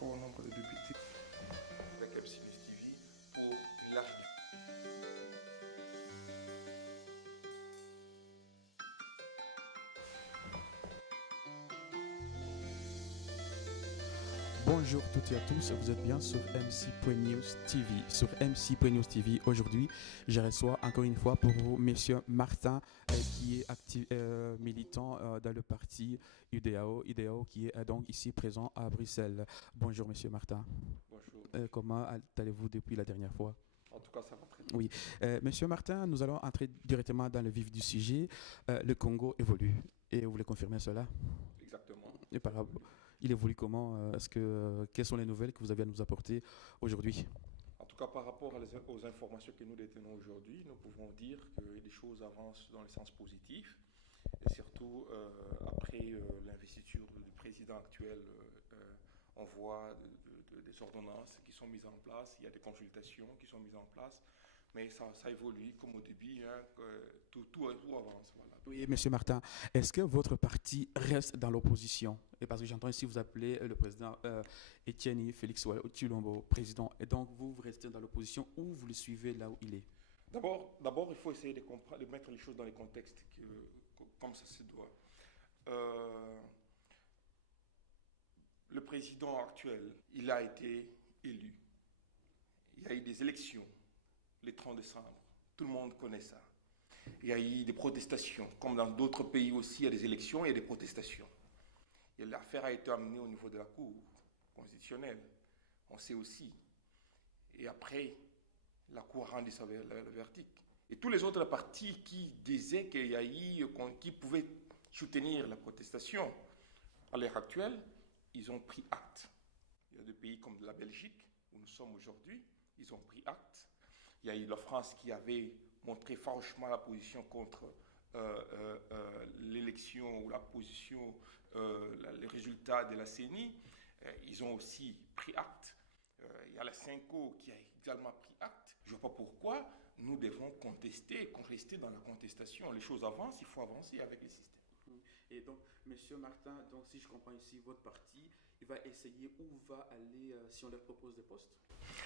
rapport au nombre de députés. Avec Epsilus TV pour une large. Bonjour toutes et à tous, vous êtes bien sur MC.News TV. Sur MC.News TV, aujourd'hui, je reçois encore une fois pour vous Monsieur Martin, qui est militant dans le parti UDAO qui est donc ici présent à Bruxelles. Bonjour Monsieur Martin. Bonjour. Comment allez-vous depuis la dernière fois? En tout cas, ça va très bien. Oui. Monsieur Martin, nous allons entrer directement dans le vif du sujet. Le Congo évolue. Et vous voulez confirmer cela? Exactement. Et il évolue comment? Quelles sont les nouvelles que vous avez à nous apporter aujourd'hui? En tout cas, par rapport aux informations que nous détenons aujourd'hui, nous pouvons dire que les choses avancent dans le sens positif. Et surtout, après l'investiture du président actuel, on voit des ordonnances qui sont mises en place, il y a des consultations qui sont mises en place, mais ça évolue comme au début, hein, tout avance. Voilà. Oui, Monsieur Martin, est-ce que votre parti reste dans l'opposition? Et parce que j'entends ici vous appeler le président Etienne Félix Tshilombo président, et donc vous restez dans l'opposition ou vous le suivez là où il est? D'abord, il faut essayer de mettre les choses dans les contextes comme ça se doit. Le président actuel, il a été élu. Il y a eu des élections le 30 décembre. Tout le monde connaît ça. Il y a eu des protestations. Comme dans d'autres pays aussi, il y a des élections, il y a des protestations. Et l'affaire a été amenée au niveau de la Cour constitutionnelle. On sait aussi. Et après, la Cour a rendu le verdict. Et tous les autres partis qui disaient qu'il y a eu, qui pouvaient soutenir la protestation, à l'heure actuelle, ils ont pris acte. Il y a des pays comme la Belgique, où nous sommes aujourd'hui, ils ont pris acte. Il y a eu la France qui avait montré farouchement la position contre l'élection ou la position, les résultats de la CENI. Ils ont aussi pris acte. Il y a la CENCO qui a également pris acte. Je ne vois pas pourquoi nous devons rester dans la contestation. Les choses avancent, il faut avancer avec les systèmes. Et donc, Monsieur Martin, donc si je comprends ici, votre parti, il va essayer où va aller si on leur propose des postes?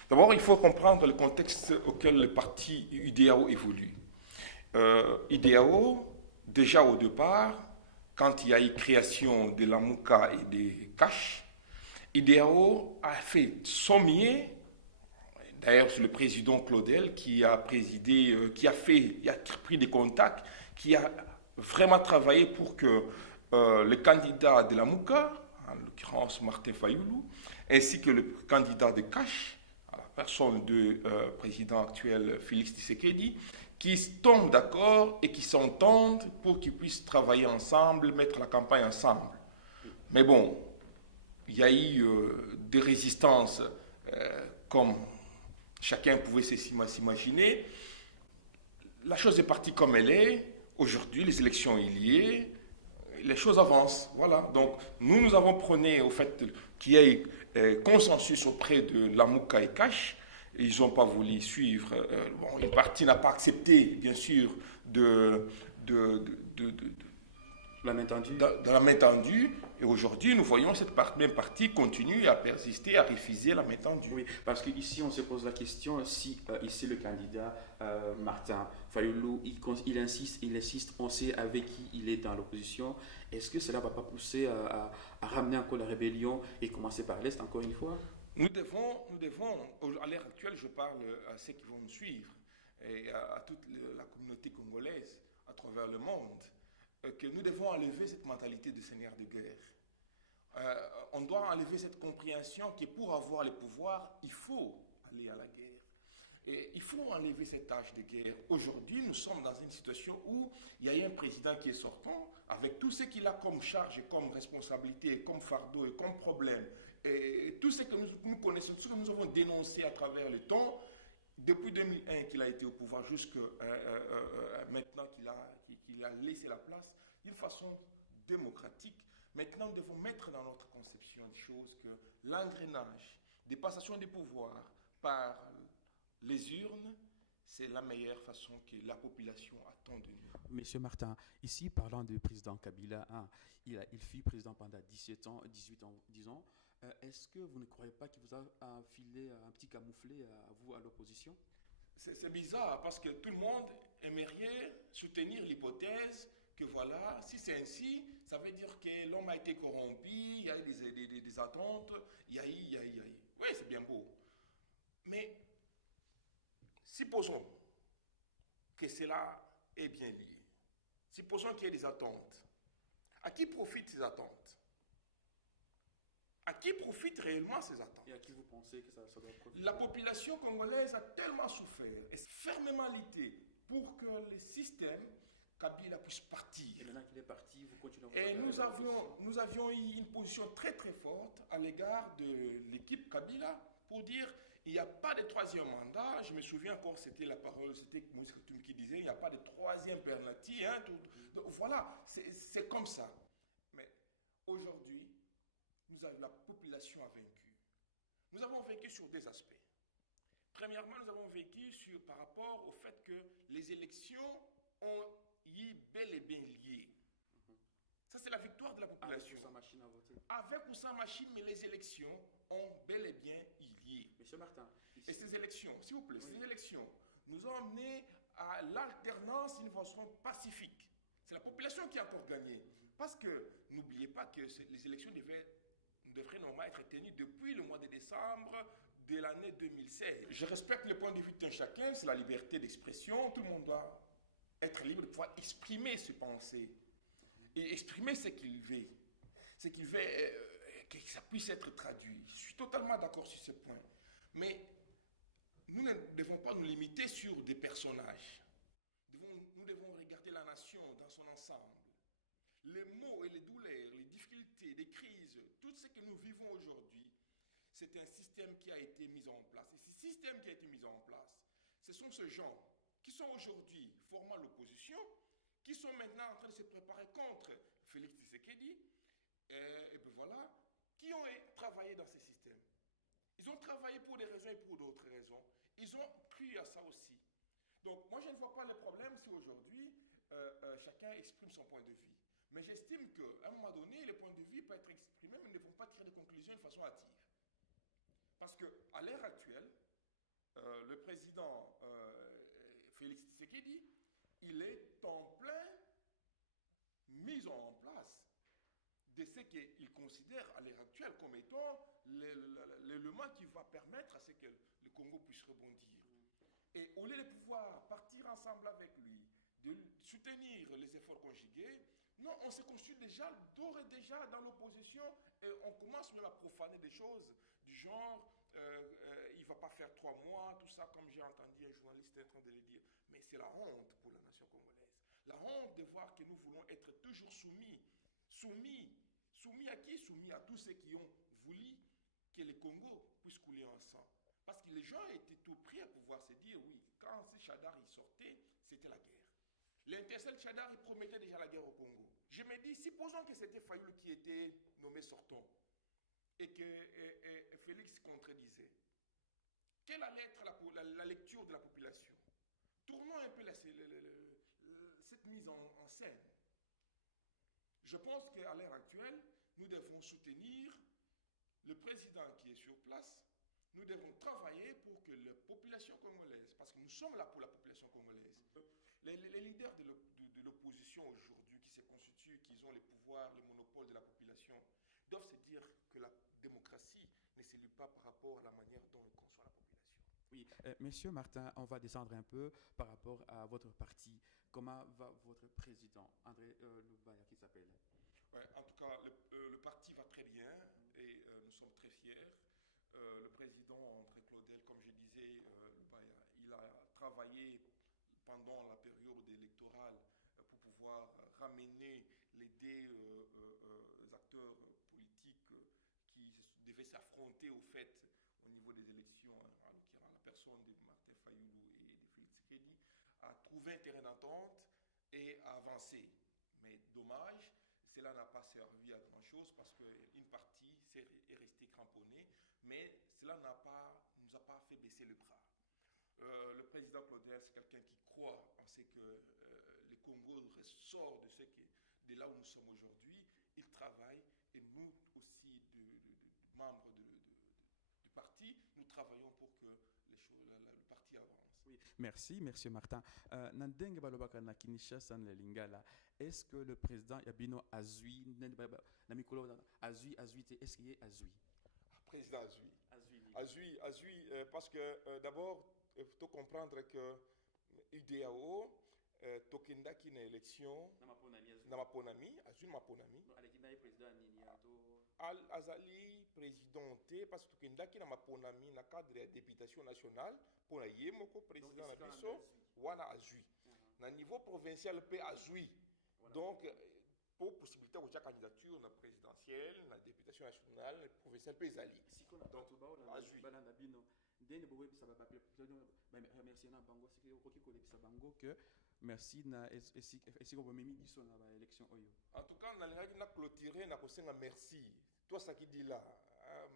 D'abord, il faut comprendre le contexte auquel le parti UDAO évolue. UDAO, déjà au départ, quand il y a eu création de la MOUCA et des CACH, UDAO a fait son mieux. D'ailleurs, c'est le président Claudel qui a présidé, qui a pris des contacts, qui a vraiment travaillé pour que le candidat de la MOUCA, en l'occurrence Martin Fayoulou, ainsi que le candidat de CACH, la personne du président actuel Félix Tshisekedi, qui tombent d'accord et qui s'entendent pour qu'ils puissent travailler ensemble, mettre la campagne ensemble. Mais bon, il y a eu des résistances comme chacun pouvait s'imaginer. La chose est partie comme elle est. Aujourd'hui, les élections il y est. Les choses avancent. Voilà. Donc, nous avons prôné au fait qu'il y ait consensus auprès de la MOUCA et CACH. Ils n'ont pas voulu suivre. Une partie n'a pas accepté, bien sûr, de la main tendue. De la main tendue. Et aujourd'hui, nous voyons cette même partie continuer à persister, à refuser la main tendue. Oui, parce qu'ici, on se pose la question si ici le candidat Martin Fayoulou, il insiste, on sait avec qui il est dans l'opposition. Est-ce que cela ne va pas pousser à ramener encore la rébellion et commencer par l'Est encore une fois? Nous devons, à l'heure actuelle, je parle à ceux qui vont nous suivre et à toute la communauté congolaise à travers le monde, que nous devons enlever cette mentalité de seigneur de guerre. On doit enlever cette compréhension que pour avoir le pouvoir, il faut aller à la guerre. Et il faut enlever cette tâche de guerre. Aujourd'hui, nous sommes dans une situation où il y a un président qui est sortant avec tout ce qu'il a comme charge, comme responsabilité, comme fardeau et comme problème. Et tout ce que nous connaissons, tout ce que nous avons dénoncé à travers le temps, depuis 2001 qu'il a été au pouvoir jusqu'à maintenant qu'il a laissé la place d'une façon démocratique. Maintenant, nous devons mettre dans notre conception des choses que l'engrenage des passations des pouvoirs par les urnes, c'est la meilleure façon que la population attend de nous. Monsieur Martin, ici parlant du président Kabila, il fut président pendant 17 ans, 18 ans, disons. Est-ce que vous ne croyez pas qu'il vous a filé un petit camouflet à vous, à l'opposition? C'est bizarre parce que tout le monde aimerait soutenir l'hypothèse que voilà, si c'est ainsi, ça veut dire que l'homme a été corrompu, il y a eu des attentes, il y a eu. Oui, c'est bien beau. Mais supposons que cela est bien lié. Supposons qu'il y ait des attentes. À qui profitent ces attentes? À qui profitent réellement ces attentes? Et à qui vous pensez que ça doit profiter? La population congolaise a tellement souffert et fermement lutté pour que le système Kabila puisse partir. Et maintenant qu'il est parti, vous continuez à Et nous avions eu une position très très forte à l'égard de l'équipe Kabila pour dire il n'y a pas de troisième mandat. Je me souviens encore, c'était la parole, c'était Moïse Koutoum qui disait il n'y a pas de troisième penalty. Hein, donc, voilà, c'est comme ça. Mais aujourd'hui, la population a vaincu. Nous avons vaincu sur des aspects. Premièrement, nous avons vaincu par rapport au fait que les élections ont y bel et bien lié. Ça, c'est la victoire de la population. Avec ou sans machine à voter. Avec ou sans machine, mais les élections ont bel et bien y lié. Monsieur Martin. Et ces élections, s'il vous plaît, ces élections nous ont amené à l'alternance d'une façon pacifique. C'est la population qui a encore gagné. Parce que, n'oubliez pas que les élections devraient normalement être tenues depuis le mois de décembre de l'année 2016. Je respecte le point de vue d'un chacun, c'est la liberté d'expression. Tout le monde doit être libre de pouvoir exprimer ses pensées et exprimer ce qu'il veut. Ce qu'il veut, que ça puisse être traduit. Je suis totalement d'accord sur ce point. Mais nous ne devons pas nous limiter sur des personnages. Nous devons regarder la nation dans son ensemble. Les maux et les douleurs, les difficultés, les crises, tout ce que nous vivons aujourd'hui, c'est un système qui a été mis en place. Et ce système qui a été mis en place, ce sont ces gens qui sont aujourd'hui formant l'opposition, qui sont maintenant en train de se préparer contre Félix Tshisekedi, et puis voilà, qui ont travaillé dans ce système. Ils ont travaillé pour des raisons et pour d'autres raisons. Ils ont cru à ça aussi. Donc moi je ne vois pas le problème si aujourd'hui chacun exprime son point de vue. Mais j'estime qu'à un moment donné, le point de vue peut être exprimé, mais ils ne vont pas tirer de conclusions de façon hâtive. Parce qu'à l'heure actuelle, le président Félix Tshisekedi, il est en plein mise en place de ce qu'il considère à l'heure actuelle comme étant l'élément qui va permettre à ce que le Congo puisse rebondir. Et au lieu de pouvoir partir ensemble avec lui, de soutenir les efforts conjugués, non, on se constitue déjà, d'ores et déjà dans l'opposition, et on commence même à profaner des choses du genre, il ne va pas faire 3 mois, tout ça, comme j'ai entendu un journaliste en train de le dire. Mais c'est la honte pour la nation congolaise. La honte de voir que nous voulons être toujours soumis. Soumis à qui? Soumis à tous ceux qui ont voulu que le Congo puisse couler en sang. Parce que les gens étaient tout prêts à pouvoir se dire, oui, quand ce Chadar y sortait, c'était la guerre. L'intercelle Chadar, il promettait déjà la guerre au Congo. Je me dis, supposons que c'était Fayoul qui était nommé sortant et que Félix contredisait. Quelle allait être la lecture de la population? Tournons un peu cette mise en scène. Je pense qu'à l'heure actuelle, nous devons soutenir le président qui est sur place. Nous devons travailler pour que la population congolaise, parce que nous sommes là pour la population congolaise, les leaders de l'opposition aujourd'hui qui se constituent, qui ont les pouvoirs, les monopoles de la population, doivent se dire que la démocratie ne s'élit pas par rapport à la manière dont ils conçoit la population. Oui, Monsieur Martin, on va descendre un peu par rapport à votre parti. Comment va votre président, André Loubaya, qui s'appelle? Ouais, en tout cas, le parti va très bien et nous sommes très fiers. Le président André Claudel, comme je disais, il a travaillé pendant la période électorale pour pouvoir ramener les deux acteurs politiques qui devaient s'affronter au fait au niveau des élections, en l'occurrence la personne de Martin Fayoulou et de Félix Tshisekedi, à trouver un terrain d'entente et à avancer. Mais dommage, cela n'a pas servi à grand-chose parce qu'une partie est restée cramponnée, mais cela nous a pas fait baisser le bras. Le président Claude, c'est quelqu'un qui croit en ce que le Congo ressort de là où nous sommes aujourd'hui. Il travaille et nous aussi, membres du parti, nous travaillons pour que le parti avance. Oui, merci, Monsieur Martin. Nandenge balobaka na Kinshasa na Lingala. Est-ce que le président Yabino Azui, na mikolo Azui, est-ce qu'il est Azui? Président Azui. Azui. Azui, parce que d'abord, il faut comprendre que UDAO, Tokendaki na élection, na maponami, Azui maponami. Azali présidenté, parce que Tokendaki na maponami na cadre de députation nationale, pour la Yemoko président na biso, wana Azui. Na niveau provincial, pe Azui. Donc, pour possibilité de candidature na présidentielle, na députation nationale, na provinciale, pe Azali. Donc, Azui. Merci na bango c'est que bango que merci na esi ko memi biso na ba élection oyo. En tout cas na linga na clôturer na kosenga merci. Toi ça qui dit là,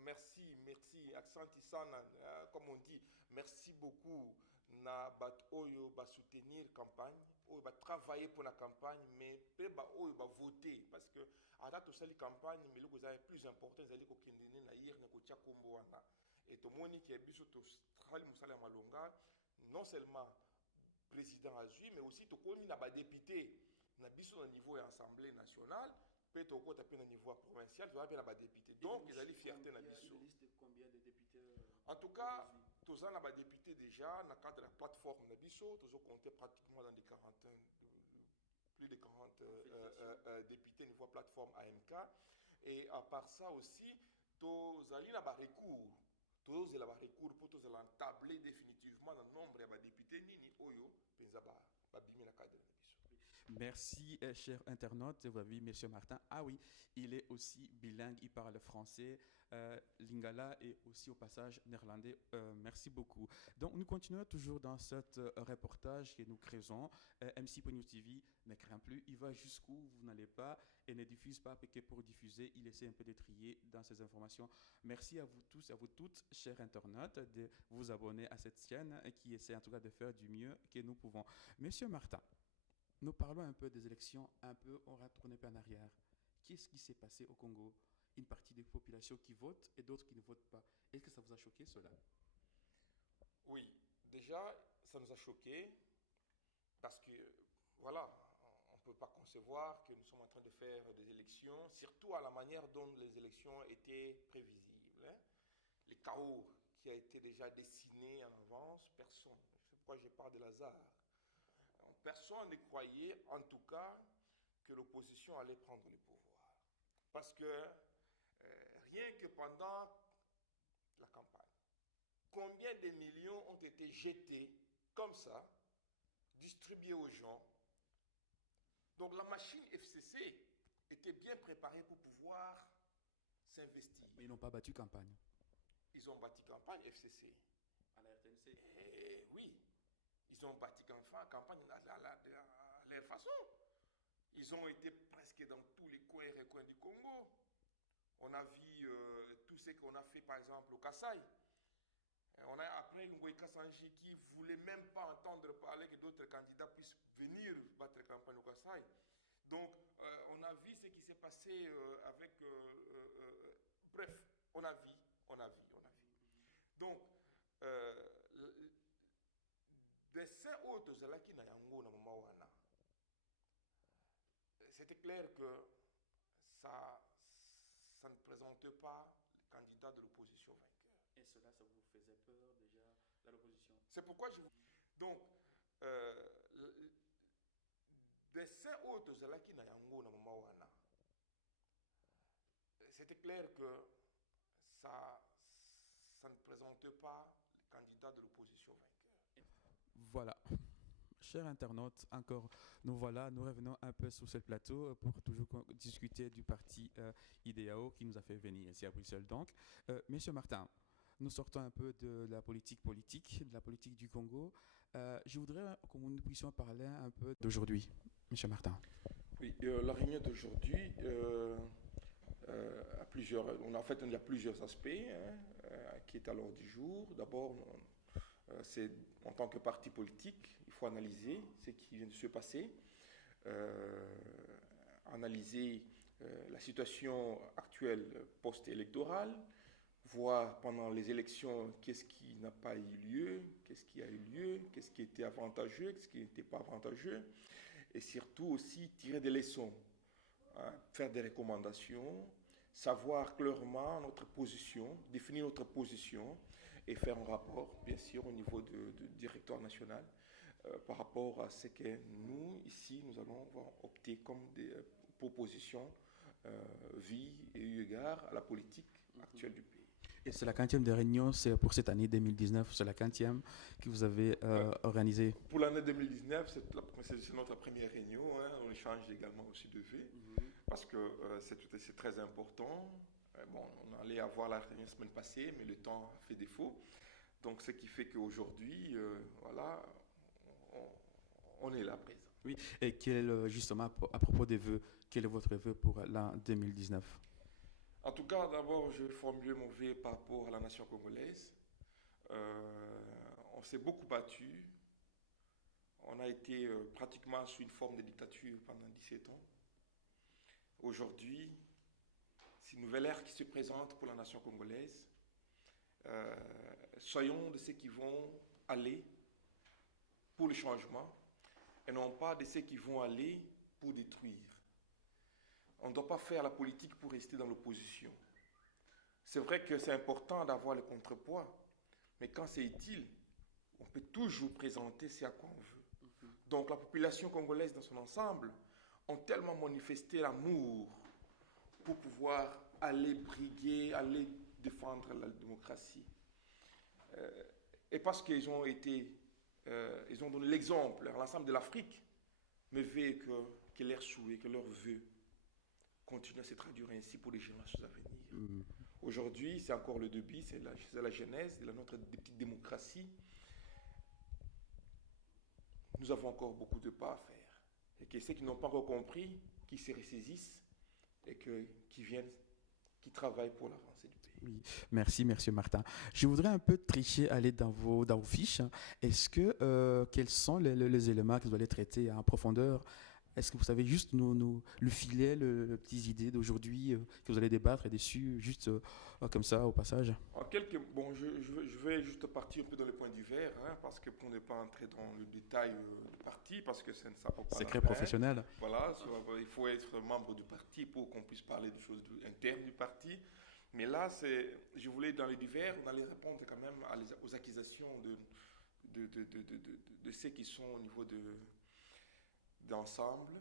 merci, accent sana comme on dit, merci beaucoup na bat oyo ba soutenir campagne, oyo ba travailler pour la campagne mais pe ba oyo ba voter parce que à date aussi la campagne mais le plus important c'est ko kendene na hier na ko tia kombo wana. Et tout le monde qui est biso to travail musala malonga non seulement président Azui mais aussi to komi na ba député na biso au niveau de l'Assemblée nationale peut to ko taper au niveau provincial to na ba député donc ils allaient fierté na biso. Combien de députés en tout cas tous na ba député déjà dans cadre de la plateforme na biso tous compter pratiquement dans des 40 plus de 40 députés niveau plateforme AMK et à part ça aussi tous allés na ba recours tous la recours pour tous entabler définitivement le nombre de députés nini oyo penza ba bimi na cadre na biso. Merci, cher internaute. Vous avez vu, Monsieur Martin. Ah oui, il est aussi bilingue, il parle français, lingala et aussi au passage néerlandais. Merci beaucoup. Donc, nous continuons toujours dans ce reportage que nous créons. MC.News TV ne craint plus. Il va jusqu'où vous n'allez pas et ne diffuse pas que pour diffuser. Il essaie un peu de trier dans ces informations. Merci à vous tous et à vous toutes, chers internautes, de vous abonner à cette chaîne qui essaie en tout cas de faire du mieux que nous pouvons. Monsieur Martin, nous parlons un peu des élections, on retourne un peu en arrière. Qu'est-ce qui s'est passé au Congo? Une partie des populations qui votent et d'autres qui ne votent pas. Est-ce que ça vous a choqué cela? Oui, déjà, ça nous a choqué parce que, voilà, on ne peut pas concevoir que nous sommes en train de faire des élections, surtout à la manière dont les élections étaient prévisibles. Hein. Les chaos qui a été déjà dessiné en avance, personne. C'est pourquoi je parle de hasard. Personne ne croyait, en tout cas, que l'opposition allait prendre le pouvoir. Parce que rien que pendant la campagne, combien de millions ont été jetés comme ça, distribués aux gens. Donc la machine FCC était bien préparée pour pouvoir s'investir. Mais ils n'ont pas battu campagne. Ils ont bâti campagne FCC. À la RTNC. Oui. Ils ont bâti campagne à leur façon. Ils ont été presque dans tous les coins et recoins du Congo. On a vu tout ce qu'on a fait, par exemple, au Kasaï. On a appris Ngoï Kassanji qui ne voulait même pas entendre parler que d'autres candidats puissent venir battre campagne au Kasaï. Donc, on a vu ce qui s'est passé avec... bref, on a vu. Donc, dessin autres qui na yango na mama wana. C'était clair que ça ne présentait pas le candidat de l'opposition vainqueur. Et cela, ça vous faisait peur déjà dans l'opposition? C'est pourquoi je vous... Donc, dessin autres qui na yango na mama wana. C'était clair que ça ne présentait pas le candidat de l'opposition vainqueur. Voilà. Chers internautes, encore, nous revenons un peu sur ce plateau pour toujours discuter du parti IDEAO qui nous a fait venir ici à Bruxelles. Donc, Monsieur Martin, nous sortons un peu de la politique du Congo. Je voudrais que nous puissions parler un peu d'aujourd'hui, Monsieur Martin. Oui, la réunion d'aujourd'hui a plusieurs, il y a plusieurs aspects qui est à l'ordre du jour. D'abord, c'est en tant que parti politique, il faut analyser ce qui vient de se passer, analyser la situation actuelle post-électorale, voir pendant les élections qu'est-ce qui n'a pas eu lieu, qu'est-ce qui a eu lieu, qu'est-ce qui était avantageux, qu'est-ce qui n'était pas avantageux, et surtout aussi tirer des leçons, hein, faire des recommandations, savoir clairement notre position, définir notre position et faire un rapport, bien sûr, au niveau du directoire national par rapport à ce que nous, ici, nous allons opter comme des propositions vie et eu égard à la politique actuelle du pays. Et c'est la 40e de réunion, c'est pour cette année 2019, c'est la 40e que vous avez organisée. Pour l'année 2019, c'est notre première réunion, hein. On échange également aussi de vues, parce que c'est très important. Bon, on allait avoir la réunion la semaine passée, mais le temps a fait défaut. Donc, ce qui fait qu'aujourd'hui, voilà, on est là présent. Oui, et justement, à propos des vœux, quel est votre vœu pour l'an 2019? En tout cas, d'abord, je vais formuler mon vœu par rapport à la nation congolaise. On s'est beaucoup battu. On a été pratiquement sous une forme de dictature pendant 17 ans. Aujourd'hui, c'est une nouvelle ère qui se présente pour la nation congolaise. Soyons de ceux qui vont aller pour le changement et non pas de ceux qui vont aller pour détruire. On ne doit pas faire la politique pour rester dans l'opposition. C'est vrai que c'est important d'avoir le contrepoids, mais quand c'est utile, on peut toujours présenter ce à quoi on veut. Donc la population congolaise dans son ensemble ont tellement manifesté l'amour pour pouvoir aller briguer, aller défendre la démocratie. Et parce qu'ils ont ils ont donné l'exemple à l'ensemble de l'Afrique, mais veut que leurs souhaits, que leurs vœux continuent à se traduire ainsi pour les générations à venir. Aujourd'hui, c'est encore le début, c'est la genèse de notre petite démocratie. Nous avons encore beaucoup de pas à faire. Et que ceux qui n'ont pas encore compris, qui se ressaisissent et qui travaillent pour l'avancée du pays. Oui, merci Martin. Je voudrais un peu tricher, aller dans vos fiches. Est-ce que, quels sont les éléments que vous allez traiter en profondeur? Est-ce que vous savez juste le filet, les petites idées d'aujourd'hui que vous allez débattre dessus, juste comme ça, au passage? Je vais juste partir un peu dans les points divers, hein, parce que pour ne pas entrer dans le détail du parti, parce que ça ne vaut pas secret professionnel. Voilà, il faut être membre du parti pour qu'on puisse parler des choses internes du parti. Mais là, je voulais, dans les divers, on allait répondre quand même aux accusations de ceux qui sont au niveau d'ensemble,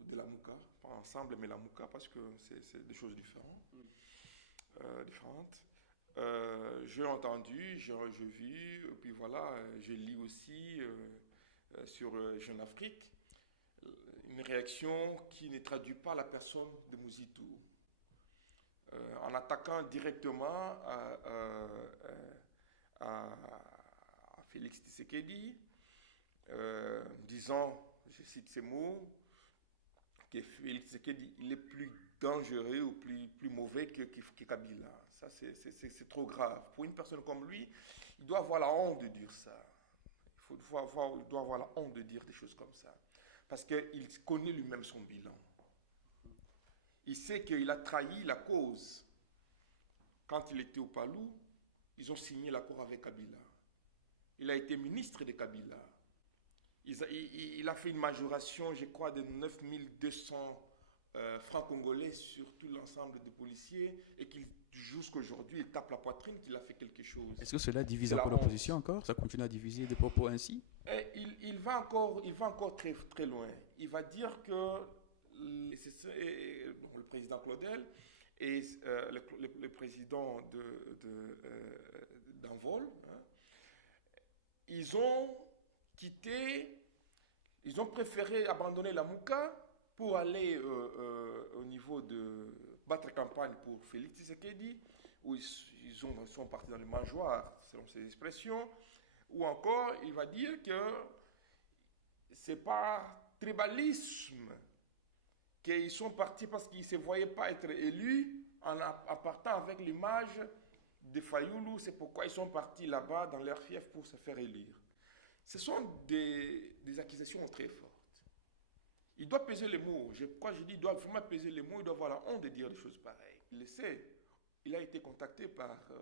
de la MOUCA, pas ensemble, mais la MOUCA, parce que c'est des choses différentes. J'ai entendu, j'ai vu, puis voilà, je lis aussi sur Jeune Afrique, une réaction qui ne traduit pas la personne de Mouzitou. En attaquant directement à Félix Tshisekedi, disant, je cite ces mots, que Félix Tshisekedi il est plus dangereux ou plus mauvais que Kabila. Ça, c'est trop grave. Pour une personne comme lui, il doit avoir la honte de dire ça. Il doit avoir la honte de dire des choses comme ça. Parce qu'il connaît lui-même son bilan. Il sait qu'il a trahi la cause. Quand il était au Palou, ils ont signé l'accord avec Kabila. Il a été ministre de Kabila. Il a fait une majoration, je crois, de 9200 francs congolais sur tout l'ensemble des policiers et jusqu'aujourd'hui, il tape la poitrine qu'il a fait quelque chose. Est-ce que cela divise encore l'opposition encore? Ça continue à diviser des propos ainsi? Il va encore très, très loin. Il va dire que le président Claudel et le président d'Envol, hein, ils ont préféré abandonner la MOUCA pour aller au niveau de battre campagne pour Félix Tshisekedi, où ils sont partis dans le mangeoire, selon ses expressions, ou encore il va dire que c'est par tribalisme qu'ils sont partis parce qu'ils ne se voyaient pas être élus en partant avec l'image de Fayoulou. C'est pourquoi ils sont partis là-bas dans leur fief pour se faire élire. Ce sont des accusations très fortes. Il doit peser les mots. Il doit vraiment peser les mots. Il doit avoir la honte de dire des choses pareilles. Il le sait. il a été contacté par le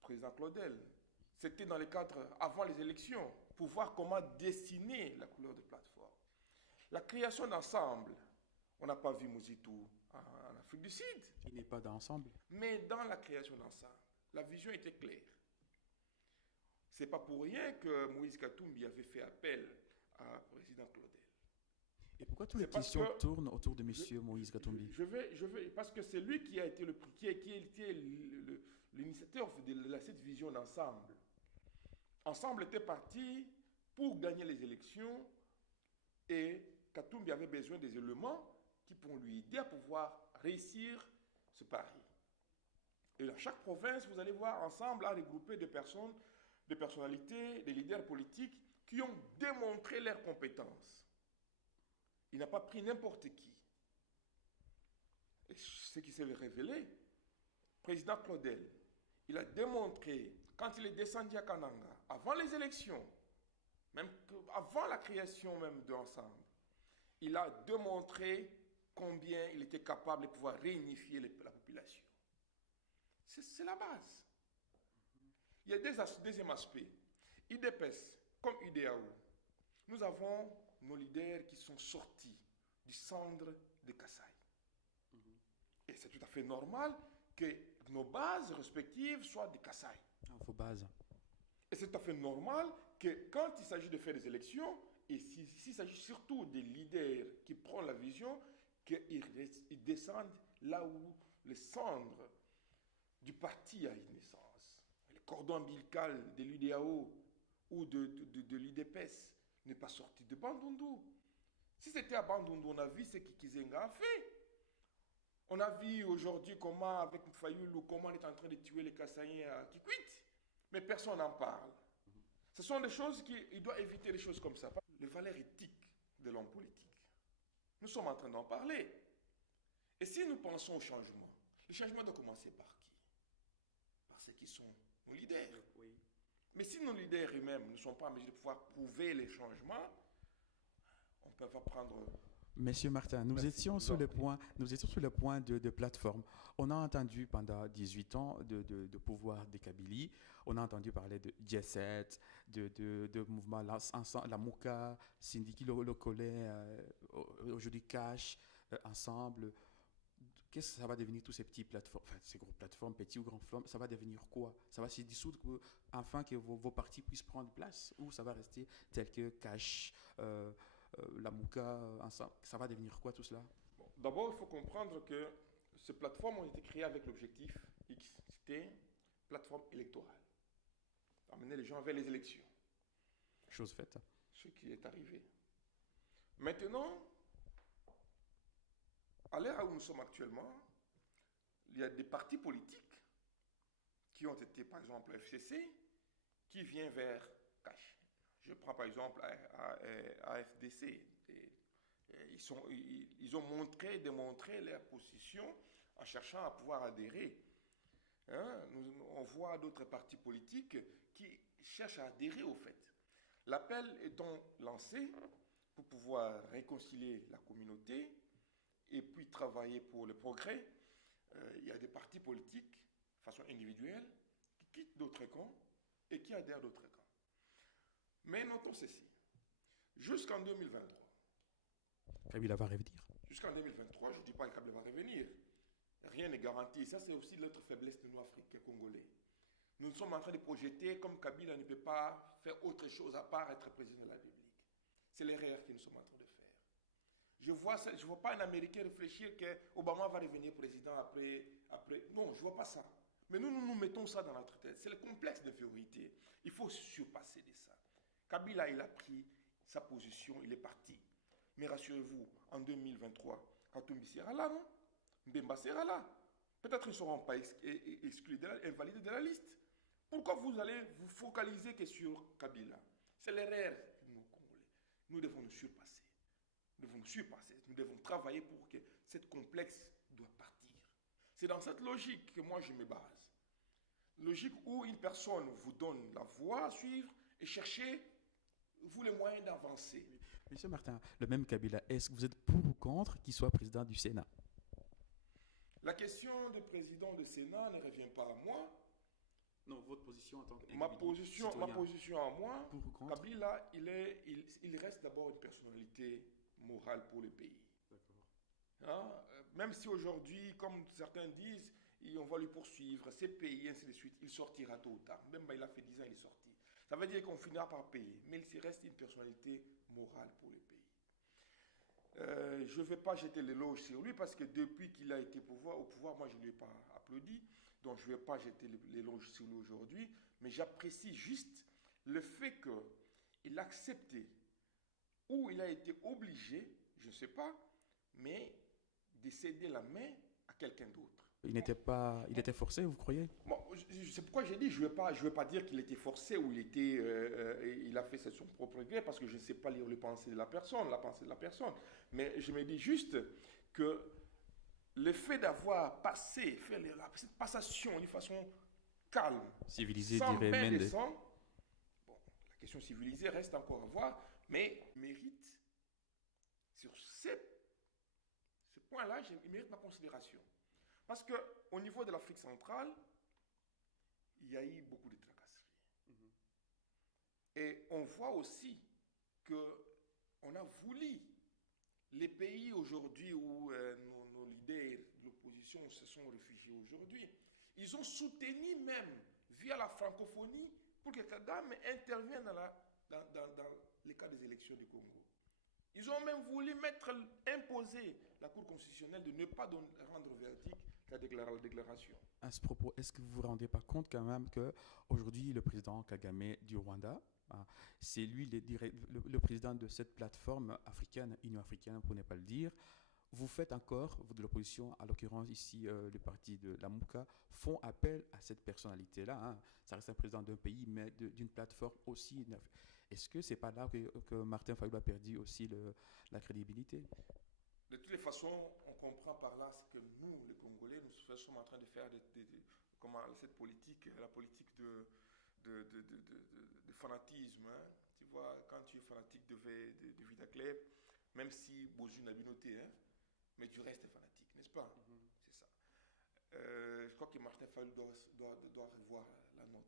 président Claudel. C'était dans le cadre, avant les élections, pour voir comment dessiner la couleur de plateforme. La création d'ensemble, on n'a pas vu Mouzitou en Afrique du Sud. Il n'est pas d'ensemble. Mais dans la création d'ensemble, la vision était claire. Ce n'est pas pour rien que Moïse Katumbi avait fait appel à président Claudel. Et pourquoi toutes les questions tournent autour de M. Moïse Katumbi? Parce que c'est lui qui a été l'initiateur de cette vision d'ensemble. Ensemble était parti pour gagner les élections et Katumbi avait besoin des éléments qui pourront lui aider à pouvoir réussir ce pari. Et dans chaque province, vous allez voir, ensemble, à regrouper des personnes, des personnalités, des leaders politiques qui ont démontré leurs compétences. Il n'a pas pris n'importe qui. Et ce qui s'est révélé, président Claudel, il a démontré, quand il est descendu à Kananga, avant les élections, même avant la création même de l'ensemble, il a démontré combien il était capable de pouvoir réunifier la population. C'est la base. Il y a deuxième aspect. IDPS, comme IDAO, nous avons nos leaders qui sont sortis du centre de Kasaï. Et c'est tout à fait normal que nos bases respectives soient de Kasaï. Vos bases. Et c'est tout à fait normal que quand il s'agit de faire des élections, et s'il s'agit surtout des leaders qui prennent la vision, qu'ils descendent là où les cendres du parti a une naissance. Le cordon ombilical de l'UDAO ou de l'IDPS n'est pas sorti de Bandundu. Si c'était à Bandundu, on a vu ce qu'Ikizenga a fait. On a vu aujourd'hui comment, avec Fayoulou, comment on est en train de tuer les Kassaïens à Kikwit. Mais personne n'en parle. Ce sont des choses qu'il doit éviter, des choses comme ça. Les valeurs éthiques de l'homme politique. Nous sommes en train d'en parler. Et si nous pensons au changement, le changement doit commencer par qui? Par ceux qui sont nos leaders. Oui. Mais si nos leaders eux-mêmes ne sont pas en mesure de pouvoir prouver les changements, on ne peut pas prendre... Monsieur Martin, nous étions sur le point de plateforme. On a entendu pendant 18 ans de pouvoir des Kabylie, on a entendu parler de J7, de mouvement la Mouka, Syndiki Locolais, aujourd'hui Cash, Ensemble. Qu'est-ce que ça va devenir tous ces petits plateformes, enfin ces gros plateformes, petits ou grands plateformes, ça va devenir quoi? Ça va se dissoudre afin que vos partis puissent prendre place, ou ça va rester tel que Cash, la Mouka, ensemble? Ça va devenir quoi tout cela? Bon, d'abord, il faut comprendre que ces plateformes ont été créées avec l'objectif X, c'était plateforme électorale, amener les gens vers les élections. Chose faite. Ce qui est arrivé. Maintenant, à l'ère où nous sommes actuellement, il y a des partis politiques qui ont été, par exemple, FCC, qui vient vers Cash. Je prends par exemple AFDC. Ils ont démontré leur position en cherchant à pouvoir adhérer. On voit d'autres partis politiques qui cherchent à adhérer au fait. L'appel étant lancé pour pouvoir réconcilier la communauté et puis travailler pour le progrès, il y a des partis politiques, de façon individuelle, qui quittent d'autres camps et qui adhèrent d'autres camps. Mais notons ceci. Jusqu'en 2023. Kabila va revenir. Jusqu'en 2023, je ne dis pas que Kabila va revenir. Rien n'est garanti. Ça, c'est aussi notre faiblesse de nous, Africains, Congolais. Nous sommes en train de projeter comme Kabila ne peut pas faire autre chose à part être président de la République. C'est l'erreur que nous sommes en train de faire. Je ne vois pas un Américain réfléchir qu'Obama va revenir président après. Non, je ne vois pas ça. Mais nous mettons ça dans notre tête. C'est le complexe d'infériorité. Il faut se surpasser de ça. Kabila, il a pris sa position, il est parti. Mais rassurez-vous, en 2023, Katumbi sera là, non? Mbemba sera là. Peut-être qu'ils ne seront pas exclus, invalidés de la liste. Pourquoi vous allez vous focaliser que sur Kabila? C'est l'erreur de nos Congolais. Nous devons nous surpasser. Nous devons travailler pour que cette complexe doit partir. C'est dans cette logique que moi je me base. Logique où une personne vous donne la voie à suivre et cherchez vous les moyens d'avancer. Monsieur Martin, le même Kabila, est-ce que vous êtes pour ou contre qu'il soit président du Sénat? La question de président du Sénat ne revient pas à moi. Non, votre position en tant que Ma position à moi, pour ou contre? Kabila, il reste d'abord une personnalité morale pour le pays. D'accord. Hein? Même si aujourd'hui, comme certains disent, on va lui poursuivre, c'est payé, ainsi de suite, il sortira tôt ou tard. Même il a fait 10 ans, il est sorti. Ça veut dire qu'on finira par payer, mais il reste une personnalité morale pour le pays. Je ne vais pas jeter l'éloge sur lui parce que depuis qu'il a été au pouvoir, moi je ne lui ai pas applaudi. Donc je ne vais pas jeter l'éloge sur lui aujourd'hui. Mais j'apprécie juste le fait qu'il a accepté ou il a été obligé, je ne sais pas, mais de céder la main à quelqu'un d'autre. Il était forcé, vous croyez? Bon, c'est pourquoi j'ai dit, je ne vais pas dire qu'il était forcé ou il a fait son propre gré, parce que je ne sais pas lire les pensées de la personne, la pensée de la personne. Mais je me dis juste que le fait d'avoir fait cette passation d'une façon calme, Civilisé, sans dirait bain de Mende. sang, bon, la question civilisée reste encore à voir, mais mérite, sur ce point-là, il mérite ma considération. Parce qu'au niveau de l'Afrique centrale, il y a eu beaucoup de tracasseries. Et on voit aussi qu'on a voulu, les pays aujourd'hui où nos leaders de l'opposition se sont réfugiés aujourd'hui, ils ont soutenu même, via la francophonie, pour que Kagame intervienne dans les cas des élections du Congo. Ils ont même voulu imposer la Cour constitutionnelle de ne pas rendre verdict la déclaration. À ce propos, est-ce que vous vous rendez pas compte quand même qu'aujourd'hui, le président Kagame du Rwanda, c'est lui le président de cette plateforme africaine, Union africaine pour ne pas le dire, vous faites encore, vous de l'opposition, à l'occurrence ici, le parti de la Mouka, font appel à cette personnalité-là. Ça reste un président d'un pays, mais d'une plateforme aussi. Est-ce que c'est pas là que Martin Fayulu a perdu aussi la crédibilité? De toutes les façons, on comprend par là ce que nous, les Congolais, nous sommes en train de faire cette politique, la politique de fanatisme. Hein. Tu vois, quand tu es fanatique de Vida Club, même si Bozu n'a bien noté, mais tu restes fanatique, n'est-ce pas? C'est ça. Je crois que Martin Fayulu doit revoir la note.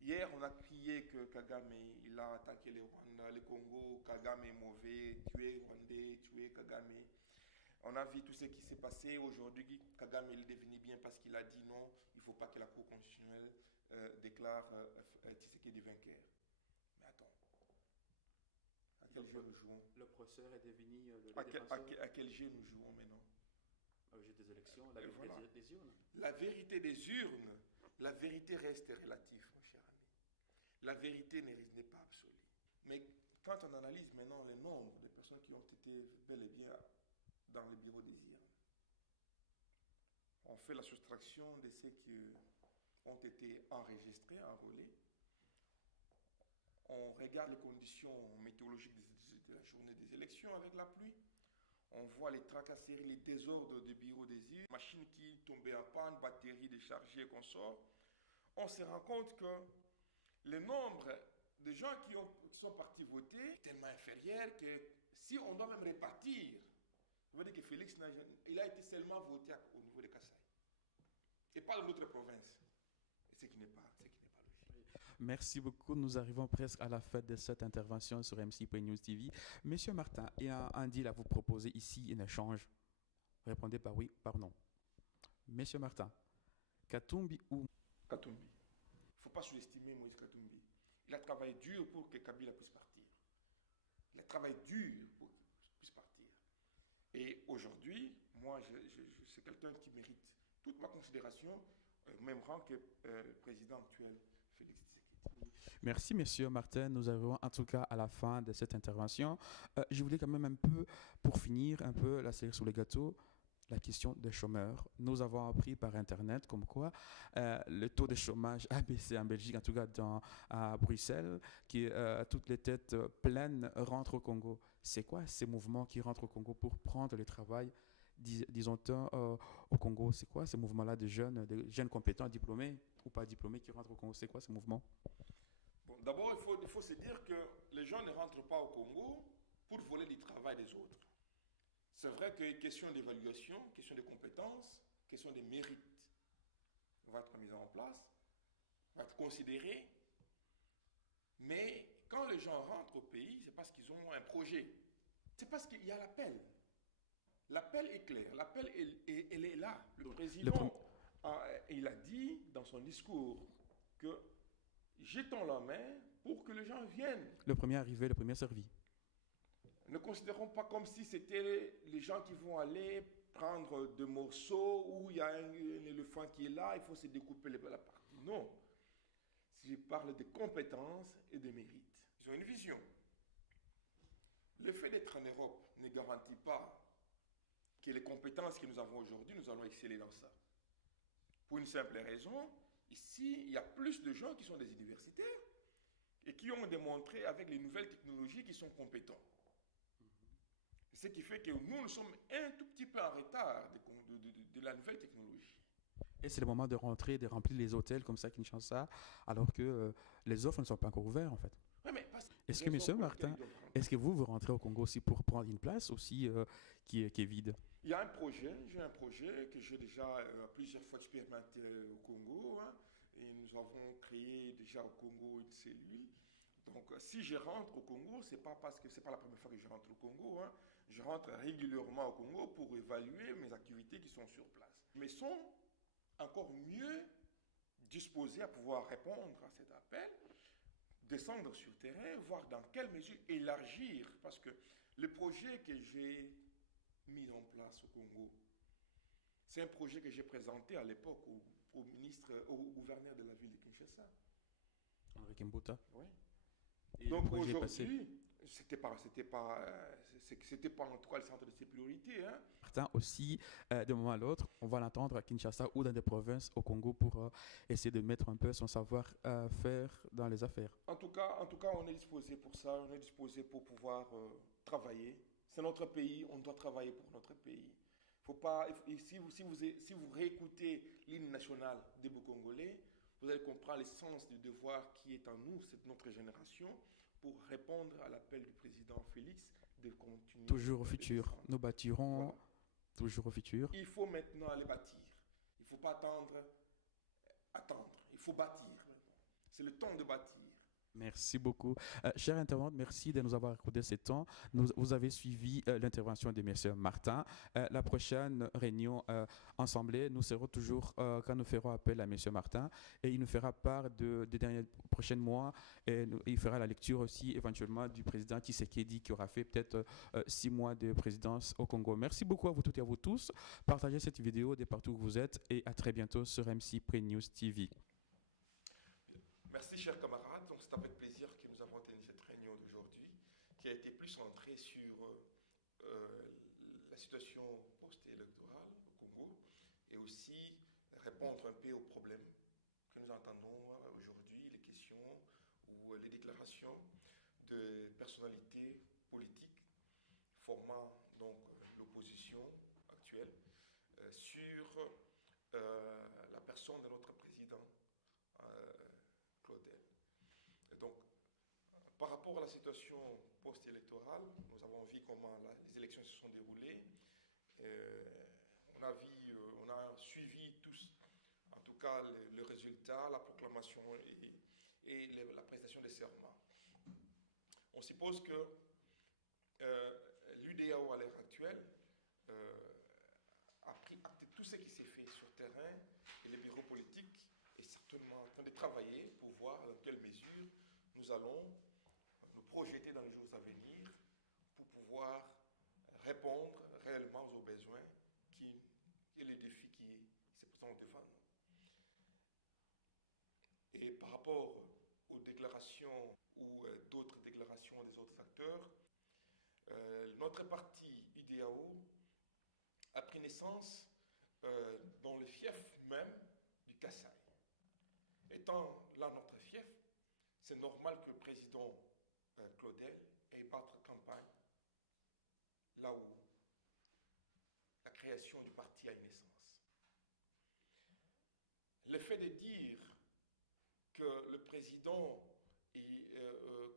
Hier, on a crié que Kagame, il a attaqué le Rwanda, le Congo, Kagame est mauvais, tuer Rwandais, tuer Kagame. On a vu tout ce qui s'est passé. Aujourd'hui, Kagame il est devenu bien parce qu'il a dit non, il ne faut pas que la Cour constitutionnelle déclare Tshisekedi vainqueur. Mais attends, à quel jeu nous jouons? Le procès est devenu à quel jeu nous jouons maintenant? Le jeu des élections, la vérité des urnes. La vérité des urnes, la vérité reste relative, mon cher ami. La vérité n'est pas absolue. Mais quand on analyse maintenant le nombre de personnes qui ont été bel et bien dans le bureau des urnes, on fait la soustraction de ceux qui ont été enregistrés, enrôlés. On regarde les conditions météorologiques de la journée des élections avec la pluie. On voit les tracasseries, les désordres des bureaux des urnes, machines qui tombaient en panne, batteries déchargées et consorts. On se rend compte que le nombre de gens qui sont partis voter est tellement inférieur que si on doit même répartir, ça veut dire que Félix, il a été seulement voté au niveau de Kassai. Et pas dans d'autres provinces. Et ce qui n'est pas logique. Merci beaucoup. Nous arrivons presque à la fin de cette intervention sur MC.News TV. Monsieur Martin, il y a un deal à vous proposer ici, un échange. Répondez par oui, par non. Monsieur Martin, Katumbi ou... Katumbi. Il ne faut pas sous-estimer Moïse Katumbi. Il a travaillé dur pour que Kabila puisse partir. Il a travaillé dur pour qu'il puisse partir. Et aujourd'hui, moi, c'est quelqu'un qui mérite toute ma considération, au même rang que le président actuel, Félix Tshisekedi. Merci, monsieur Martin. Nous arrivons en tout cas à la fin de cette intervention. Je voulais quand même un peu, pour finir, un peu la cerise sur le gâteau, la question des chômeurs. Nous avons appris par Internet comme quoi le taux de chômage a baissé en Belgique, en tout cas à Bruxelles, toutes les têtes pleines rentrent au Congo. C'est quoi ces mouvements qui rentrent au Congo pour prendre le travail, disons au Congo? C'est quoi ces mouvements-là de jeunes compétents, diplômés ou pas diplômés qui rentrent au Congo? C'est quoi ces mouvements? Bon, d'abord, il faut se dire que les gens ne rentrent pas au Congo pour voler du travail des autres. C'est vrai qu'il y a une question d'évaluation, question de compétences, question des mérites va être mise en place, va être considérée. Mais quand les gens rentrent au pays, c'est parce qu'ils ont un projet. C'est parce qu'il y a l'appel. L'appel est clair. L'appel, elle est là. Le président, il a dit dans son discours que jetons la main pour que les gens viennent. Le premier arrivé, le premier servi. Ne considérons pas comme si c'était les gens qui vont aller prendre des morceaux où il y a un éléphant qui est là, il faut se découper la partie. Non. Je parle de compétences et de mérites. Ils ont une vision. Le fait d'être en Europe ne garantit pas que les compétences que nous avons aujourd'hui, nous allons exceller dans ça. Pour une simple raison, ici, il y a plus de gens qui sont des universitaires et qui ont démontré avec les nouvelles technologies qu'ils sont compétents. Ce qui fait que nous sommes un tout petit peu en retard de la nouvelle technologie. Et c'est le moment de rentrer, de remplir les hôtels comme ça, Kinshasa, alors que les offres ne sont pas encore ouvertes en fait. Ouais, mais est-ce que, monsieur Martin, est-ce que vous rentrez au Congo aussi pour prendre une place aussi qui est vide? Il y a un projet, j'ai un projet que j'ai déjà plusieurs fois expérimenté au Congo. Hein, et nous avons créé déjà au Congo une cellule. Donc, si je rentre au Congo, c'est pas parce que c'est pas la première fois que je rentre au Congo. Hein. Je rentre régulièrement au Congo pour évaluer mes activités qui sont sur place. Mais sont encore mieux disposés à pouvoir répondre à cet appel, descendre sur terrain, voir dans quelle mesure élargir. Parce que le projet que j'ai mis en place au Congo, c'est un projet que j'ai présenté à l'époque au gouverneur de la ville de Kinshasa. Henri Kimbuta. Oui. Et donc aujourd'hui, c'était pas en tout cas le centre de ses priorités. Hein. Martin aussi, d'un moment à l'autre, on va l'entendre à Kinshasa ou dans des provinces au Congo pour essayer de mettre un peu son savoir-faire dans les affaires. En tout cas, on est disposé pour ça, on est disposé pour pouvoir travailler. C'est notre pays, on doit travailler pour notre pays. Faut pas, si vous réécoutez l'hymne national des Congolais, vous allez comprendre l'essence du devoir qui est en nous, c'est notre génération, pour répondre à l'appel du président Félix de continuer. Toujours au futur. Nous bâtirons voilà. Toujours au futur. Il faut maintenant aller bâtir. Il ne faut pas attendre. Il faut bâtir. C'est le temps de bâtir. Merci beaucoup. Chers internautes, merci de nous avoir accordé ce temps. Vous avez suivi l'intervention de M. Martin. La prochaine réunion ensemble, nous serons toujours, quand nous ferons appel à M. Martin, et il nous fera part des derniers prochains mois, et il fera la lecture aussi éventuellement du président Tshisekedi qui aura fait peut-être 6 mois de présidence au Congo. Merci beaucoup à vous toutes et à vous tous. Partagez cette vidéo de partout où vous êtes et à très bientôt sur MC News TV. Merci, chers camarades. Donc, c'est avec plaisir que nous avons tenu cette réunion d'aujourd'hui, qui a été plus centrée sur la situation post-électorale au Congo et aussi répondre un peu aux problèmes que nous entendons aujourd'hui, les questions ou les déclarations de personnalités politiques formant donc l'opposition actuelle sur la personne de notre président. Claudel. Et donc, par rapport à la situation post-électorale, nous avons vu comment les élections se sont déroulées. On a suivi tous, en tout cas, le résultat, la proclamation et la prestation des serments. On suppose que l'UDAO, à l'heure actuelle, a pris acte de tout ce qui s'est fait sur le terrain et les bureaux politiques est certainement en train de travailler pour voir dans quelle mesure nous allons nous projeter dans les jours à venir pour pouvoir répondre réellement aux besoins et les défis qui se présentent devant nous. Et par rapport aux déclarations ou d'autres déclarations des autres acteurs, notre parti IDAO a pris naissance dans le fief même du Kasaï. Étant là notre fief, c'est normal que le président Claudel ait battu campagne là où la création du parti a une naissance. Le fait de dire que le président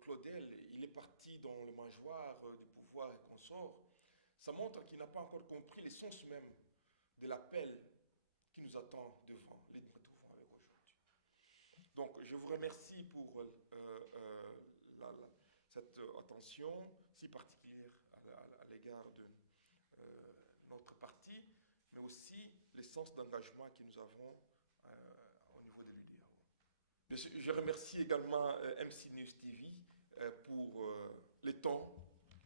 Claudel, il est parti dans le mangeoire du pouvoir et consort, ça montre qu'il n'a pas encore compris l'essence même de l'appel qui nous attend devant les devant avec aujourd'hui. Donc, je vous remercie pour cette attention si particulière à l'égard de notre parti, mais aussi le sens d'engagement que nous avons au niveau de l'UDAO. Je remercie également MC News TV pour le temps,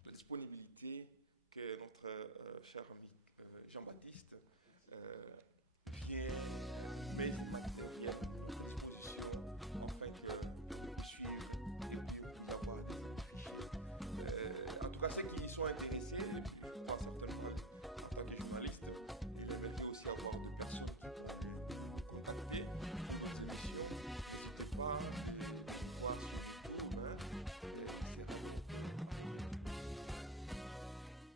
la disponibilité que notre cher ami Jean-Baptiste vient mettre à disposition afin que je suive et puis vous avoir des affiches. En tout cas, ceux qui sont intéressés